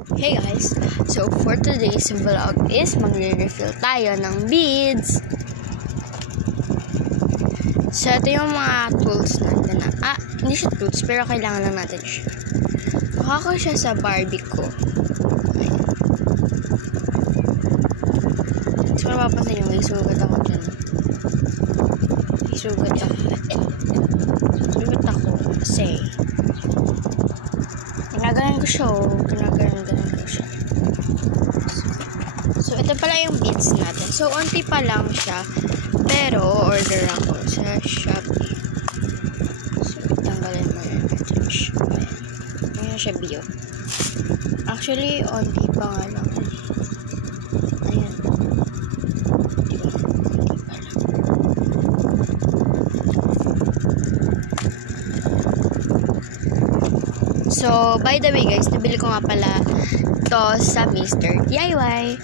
Hey guys, so for today's vlog is magre-refill tayo ng beads. So ito yung mga tools natin na, hindi siya tools pero kailangan lang natin siya. Kuha ko siya sa Barbie ko. Ayan. So mapapansin nyo, may sugat ako dyan. May sugat ako. Sugat ako kasi ginagalan ko siya, ginagalan ko siya. So, ito pala yung beads natin. So, onti pa lang siya. Pero, order ako sa Shopee. So, tanggalin mo yun natin siya. Ayan siya, bio. Actually, onti pa nga lang. Ayan. Diba? Onti pa lang. So, by the way guys, nabili ko nga pala to sa Mr. DIY.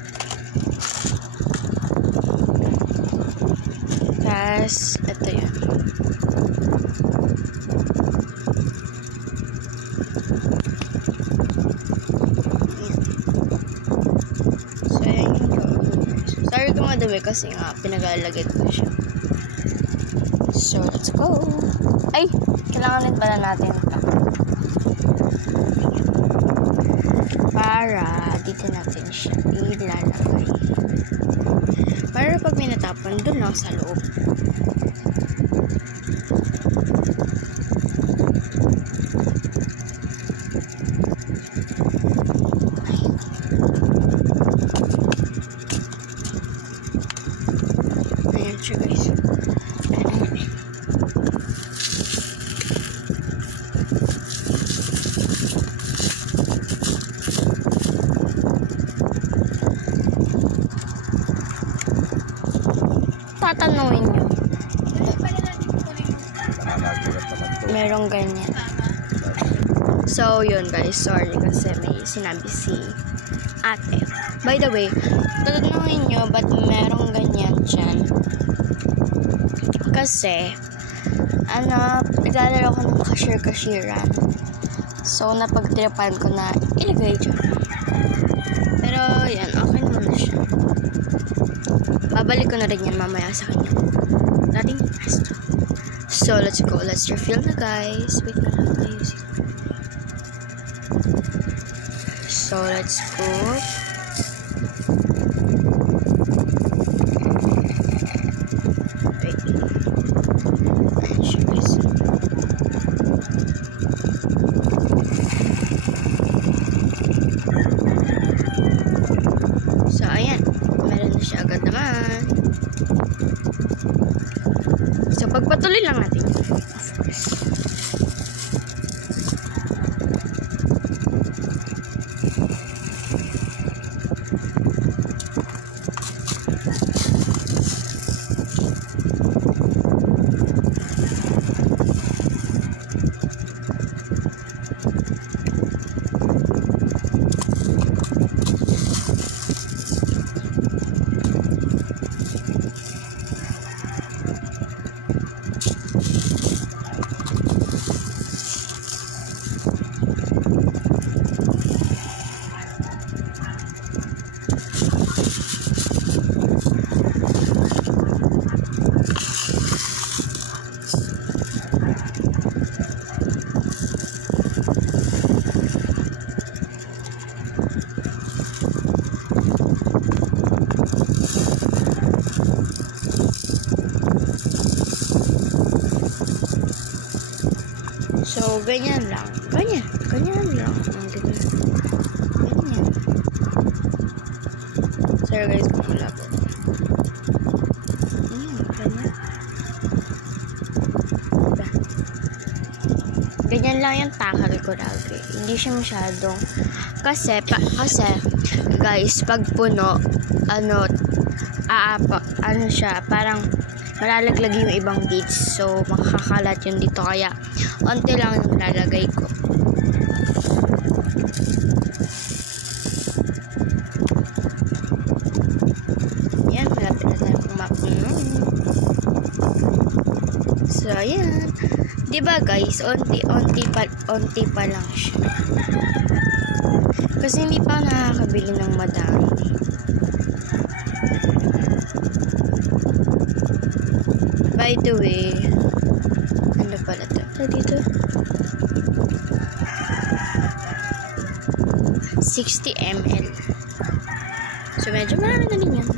Tapos, ito yun. So, ayan yung gawin. Sorry kung madumi kasi nga, pinag-alagay ko siya. So, let's go! Ay! Kailangan din pala natin ito. Para dito natin siya ilalagay. Para pag may natapon, dun lang sa loob. Ayan siya guys. Tatanungin nyo. Merong ganyan. So, yun guys. Sorry kasi may sinabi si ate. By the way, tatanungin nyo ba't merong ganyan dyan? Kasi, naglalaro ko ng cashier-cashiran. So, napagtiripan ko na ilagay dyan. Pero, yan. Okay naman siya. Babalik ko na rin yan mamaya sa kanya. Dating pasto. So, let's go. Let's refill na, guys. Wait na lang. Ayusin. So, let's go. Wait. Ayan siya, guys. So, ayan. Meron na siya agad naman. So, pagpatuloy lang natin. Of course. So, ganyan lang. Ganyan lang. Ganyan. Sorry guys, kung wala po. Ganyan. Ganyan lang yung takal ko lagi. Hindi siya masyadong. Kasi, guys, pag puno, siya, parang malalaglag yung ibang beads. So, makakalat yun dito. Kaya, onti lang yung lalagay ko. Yan, malapit na tayo kumapuno. So, ayan. Diba guys, onti pa lang siya. Kasi hindi pa ako nakakabili ng madami. By the way, ano pala ito? Dito? 60 ml. So, medyo marami na rin yan.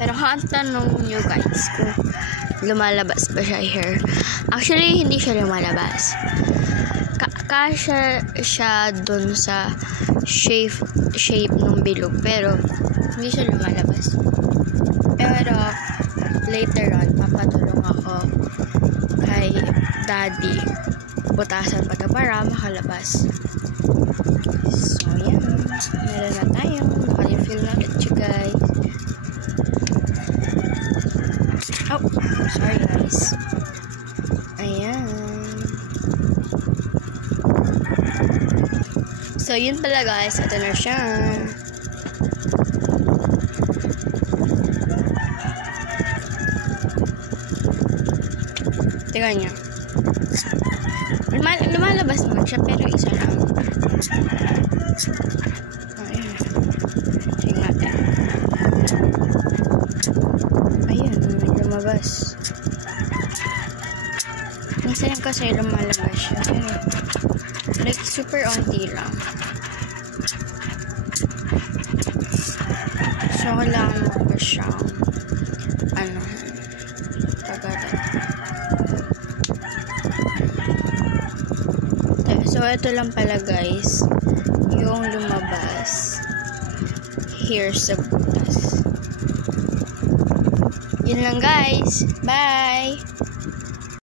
Pero ang tanong nyo guys, kung lumalabas pa siya here. Actually, hindi siya lumalabas. Kasya siya dun sa shape ng bilog. Pero, hindi siya lumalabas. Pero, later on, papatulong ako kay daddy. Butasan pa para makalabas. So, yan. Meron na tayo. Naka-refill na ulit siya, guys. Oh, sorry, guys. Ayan. So, yun pala, guys. Ito na siya. Tingnan niya. Lumalabas naman siya, pero isa lang. Ayan. Tingnan natin. Ayan, lumabas. Minsan yung kasi lumalabas siya, pero like super onti lang. So, kailangan mo pa siyang tagadan. So, ito lang pala guys, yung lumabas here sa butas. Yun lang guys. Bye!